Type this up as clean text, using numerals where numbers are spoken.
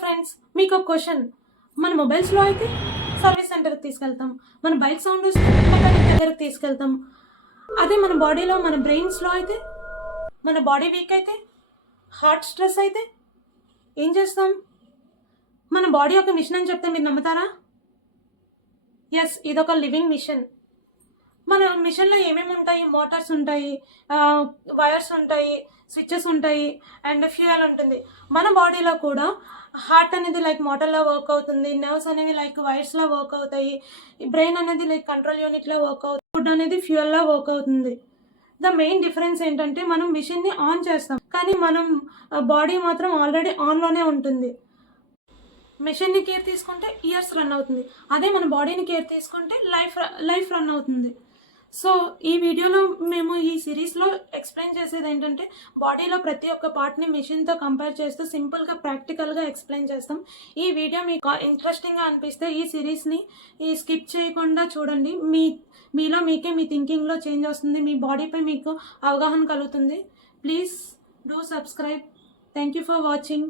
Friends, మీకు ఒక question. మన మొబైల్స్లో అయితే సర్వీస్ సెంటర్కి తీసుకెళ్తాం, మన బైక్ సౌండ్ వస్తే మెకానిక్ దగ్గరకు తీసుకెళ్తాం. అదే మన బాడీలో, మన బ్రెయిన్స్లో అయితే, మన బాడీ వీక్ అయితే, హార్ట్ స్ట్రెస్ అయితే ఏం చేస్తాం? మన బాడీ ఒక మిషన్ అని చెప్తే మీరు నమ్ముతారా? ఎస్, ఇదొక లివింగ్ మిషన్. మన మిషన్లో ఏమేమి ఉంటాయి? మోటార్స్ ఉంటాయి, వైర్స్ ఉంటాయి, స్విచ్చెస్ ఉంటాయి, అండ్ ఫ్యూయల్ ఉంటుంది. మన బాడీలో కూడా హార్ట్ అనేది లైక్ మోటార్లో వర్క్ అవుతుంది, నర్వ్స్ అనేవి లైక్ వైర్స్లో వర్క్ అవుతాయి, బ్రెయిన్ అనేది లైక్ కంట్రోల్ యూనిట్లో వర్క్ అవుతుంది, ఫుడ్ అనేది ఫ్యూయల్లో వర్క్ అవుతుంది. ద మెయిన్ డిఫరెన్స్ ఏంటంటే మనం మిషన్ని ఆన్ చేస్తాం, కానీ మనం బాడీ మాత్రం ఆల్రెడీ ఆన్లోనే ఉంటుంది. మిషన్ని కేర్ తీసుకుంటే ఇయర్స్ రన్ అవుతుంది, అదే మన బాడీని కేర్ తీసుకుంటే లైఫ్ రన్ అవుతుంది. సో ఈ వీడియోలో మేము ఈ సిరీస్లో ఎక్స్ప్లెయిన్ చేసేది ఏంటంటే బాడీలో ప్రతి ఒక్క పార్ట్ని మిషన్తో కంపేర్ చేస్తూ సింపుల్గా ప్రాక్టికల్గా ఎక్స్ప్లెయిన్ చేస్తాం. ఈ వీడియో మీకు ఇంట్రెస్టింగ్గా అనిపిస్తే ఈ సిరీస్ని స్కిప్ చేయకుండా చూడండి. మీలో మీకే మీ థింకింగ్లో చేంజ్ వస్తుంది, మీ బాడీపై మీకు అవగాహన కలుగుతుంది. Please do subscribe. Thank you for watching.